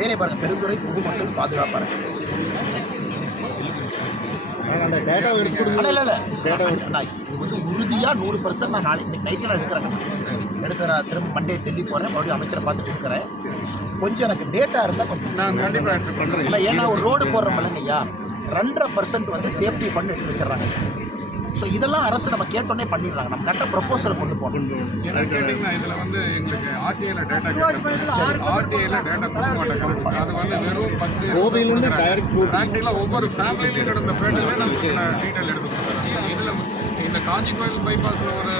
பேரே பாருங்கள், பெருந்துறை பொதுமக்கள் பாதுகாப்பாக அந்த டேட்டாவை எடுத்து கொடுங்க. இல்லை டேட்டா நான் இது வந்து உறுதியாக 100% நான் இன்னைக்கு நைட்டில் நான் எடுக்கிறேன். எடுத்து நான் திரும்ப மண்டே டெல்லி போகிறேன், மறுபடியும் அமைச்சரை பார்த்து கொடுக்குறேன். கொஞ்சம் எனக்கு டேட்டா இருந்தால் கொஞ்சம் நான் கண்டிப்பாக எடுத்துக்கிறேன். இல்லை, ஏன்னா ஒரு ரோடு போடுறோம் இல்லைங்கய்யா, 2.5% வந்து சேஃப்டி ஃபண்ட் எடுத்து வச்சிடறாங்க. ஸோ இதெல்லாம் அரசு நம்ம கேட்டோன்னே பண்ணிடுறாங்க. நம்ம கரெக்டாக ப்ரொப்போசலை கொண்டு போகணும். என்ன கேட்டிங்கன்னா இதில் வந்து எங்களுக்கு ஆர்டிஐயில் டேட்டா ஆர்டிஐயில் டேட்டா கொடுக்க மாட்டேங்கிறாங்க. அது வந்து வெறும் 10 கோவையிலேருந்து டைரக்ட் ப்ராக்டிக்கலாக ஒவ்வொரு ஃபேமிலியிலையும் நடந்த ஃபேட்டிலே நமக்கு டீட்டெயில் எடுத்து கொடுக்குறாங்க. இதில் இந்த காஞ்சி கோயில் பைபாஸில் ஒரு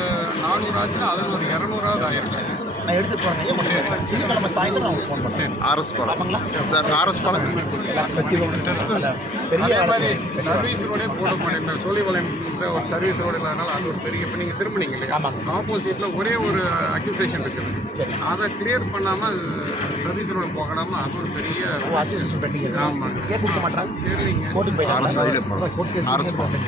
400 ஆச்சுன்னா அதில் ஒரு 200ஆவது ஆயிருக்கு. நான் எடுத்துகிட்டு போகிறேன். இதுக்கு நம்ம சாயந்தரம் அவங்க ஃபோன் பண்ணுறேன். RS பாலங்களா sir? ஆர்எஸ் பாலம் பெரிய மாதிரி சர்வீஸ் ரோடே போட மாட்டேங்க. சோழிபாளையம் ஒரு சர்வீஸ் ரோடு இல்லாதனால அது ஒரு பெரிய, இப்போ நீங்கள் திரும்பினீங்க இல்லையா, ஆப்போசிட்டில் ஒரே ஒரு அக்யூசேஷன் இருக்குது. அதை கிளியர் பண்ணாமல் சர்வீஸ் ரோடு போகாமல் அது ஒரு பெரிய அக்யூசேஷன் பெண்டிங். ஆமாம், கொடுக்க மாட்டாங்க. கேட்கலீங்க. கோர்ட்டுக்கு போயிட்டாங்க.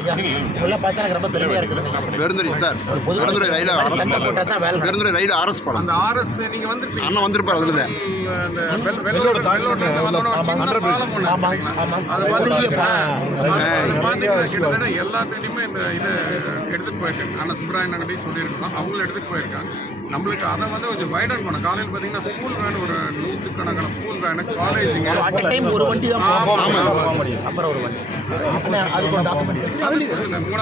ஐயா, இதெல்லாம் பார்த்தா எனக்கு ரொம்ப பெருமையாக இருக்குது. பெருந்துறை சார், ஒரு பொதுத்துறை ரயில் சண்டை போட்டால் தான் வேலை. பெருந்துறை ரயில் ஆர்எஸ் பாலம். அந்த ஆர்எஸ் நீங்கள் வந்து அண்ணன் வந்திருப்பார். அதில் தான் கிட்டத்தட்ட எல்லாத்துலேயுமே இந்த இதை எடுத்துகிட்டு போயிருக்காங்க. ஆனால் சுப்ராயணங்கிட்டையும் சொல்லியிருக்கோம், அவங்களும் எடுத்துகிட்டு போயிருக்காங்க. நம்மளுக்கு அதை வந்து கொஞ்சம் வைடன் பண்ண. காலையில் பார்த்தீங்கன்னா ஸ்கூல் வேன் ஒரு 100கணக்கான ஸ்கூல் வேனு, காலேஜுங்க ஒரு வண்டி தான் அப்புறம் ஒரு வண்டி அதுக்கு டாக்குமெண்ட்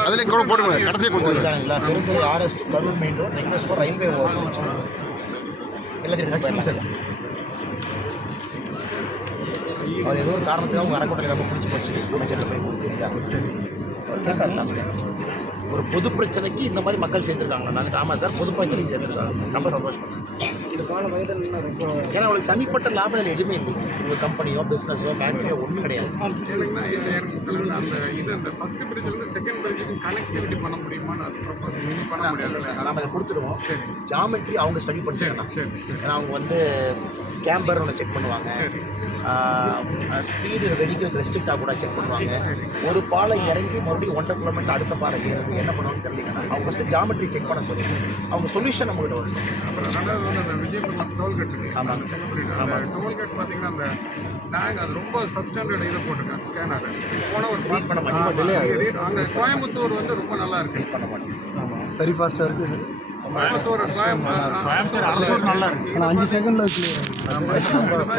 அதில் கூட போடுங்க. கடைசியாக கொடுத்துருக்காங்களா? Perundurai RS Karur main road request for railway work எல்லாத்தையும் அவர் ஏதோ ஒரு காரணத்துக்கு அவங்க அரைக்கோட்டையில் ரொம்ப பிடிச்சி போச்சு. அமைச்சர் போய் கொடுத்துருக்காங்க. அவர் கேட்டார் லாஸ்ட் ஒரு பொது பிரச்சனைக்கு இந்த மாதிரி மக்கள் சேர்ந்துருக்காங்க. நாங்கள் ஆமாம் சார், பொது பிரச்சனைக்கு சேர்ந்துருக்காங்க. ரொம்ப சந்தோஷம். ஏன்னா அவங்களுக்கு தனிப்பட்ட லாபம் எதுவுமே இல்லை. ஒரு கம்பெனியோ பிஸ்னஸோ ஃபேக்ட்ரியோ ஒன்றும் கிடையாது. அந்த இது அந்த ஃபர்ஸ்ட் பிரிட்ஜிலேருந்து செகண்ட் பிரிட்ஜுக்கு கனெக்டிவிட்டி பண்ண முடியுமான்னு அது ப்ரொப்போஸ் பண்ண முடியாது. நம்ம அதை கொடுத்துருவோம். சரி, ஜாமெட்ரி அவங்க ஸ்டடி பண்ணிக்கலாம். சரி, ஏன்னா அவங்க வந்து கேம்பர் ஒன்று செக் பண்ணுவாங்க. ஸ்பீடு வெஹிக்கிள் ரெஸ்ட்ரிக்டாக கூட செக் பண்ணுவாங்க. ஒரு பாலை இறங்கி மறுபடியும் 1.5 கிலோமீட்டர் அடுத்த பாலை ஏறது என்ன பண்ணுவாங்கன்னு தெரியலங்கன்னா அவங்க ஃபஸ்ட்டு ஜாமெட்ரி செக் பண்ண சொல்லி அவங்க சொல்யூஷன் நம்மகிட்ட வரும். அப்புறம் ரெண்டாவது வந்து அந்த விஜயபுரம் டோல்கேட் இருக்குது. ஆமாம், அந்த டோல்கேட் பார்த்தீங்கன்னா அந்த டேக் அது ரொம்ப சப்ஸ்டாண்டர்ட் இதை போட்டிருக்காங்க. ஸ்கேனர் போனால் ஒரு ரீட் பண்ண மாட்டேன். அங்கே கோயம்புத்தூர் வந்து ரொம்ப நல்லா இருக்குது. பண்ண மாட்டேன். ஆமாம், வெரி ஃபாஸ்ட்டாக இருக்குது. கோயம்புத்தூர் நல்லா இருக்கு. 5 செகண்டில்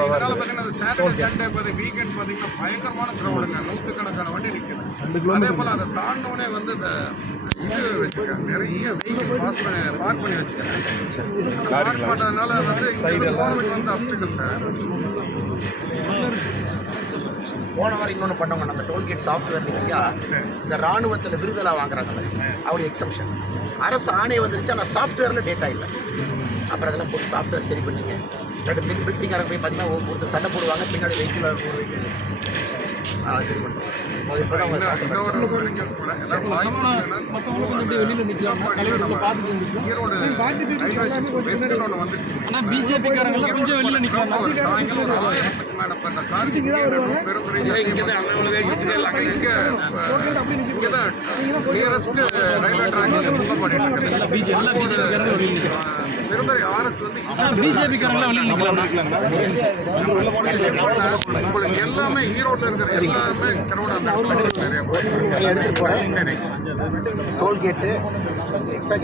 இதனால பார்த்தீங்கன்னா அந்த சாட்டர்டே சண்டே வீக்கெண்ட் பார்த்தீங்கன்னா பயங்கரமான க்ரௌடுங்க. 100கணக்கான வண்டி நிற்குது. அதே போல் அதை தாண்டினோடனே வந்து இந்த இது வச்சுருக்காங்க, நிறைய வெஹிக்கிள் பார்க் பண்ணி வச்சுருக்காங்க. பார்க் பண்ணுறதுனால வந்து போகிறதுக்கு வந்து அப்டிக்கல் சார். போன வாரம் இன்னொன்று பண்ணவங்க அந்த டோல்கேட் சாஃப்ட்வேர் இல்லையா, இந்த இராணுவத்தில் விருதெல்லாம் வாங்குறாங்கல்ல, அவர் எக்ஸம்ஷன் அரசு ஆணையம் வந்துருச்சு. ஆனால் சாஃப்ட்வேரில் டேட்டா இல்லை. அப்புறம் அதெல்லாம் போட்டு சாஃப்ட்வேர் சரி பண்ணிங்க. ரெண்டு பில்டிங்காரங்க போய் பார்த்தீங்கன்னா ஒருத்தர் சண்டை போடுவாங்க, பின்னாடி வெஹிக்கிள் ஒரு வெஹிக்கிள் சரி பண்ணுவோம். இப்போ தான் பெருந்துறை ஆர்எஸ் வந்து எல்லாமே ஈரோட்டில் இருக்கிற எல்லாருமே கரோட அந்த எடுத்துகிட்டு போகிறேன். Tollgate extra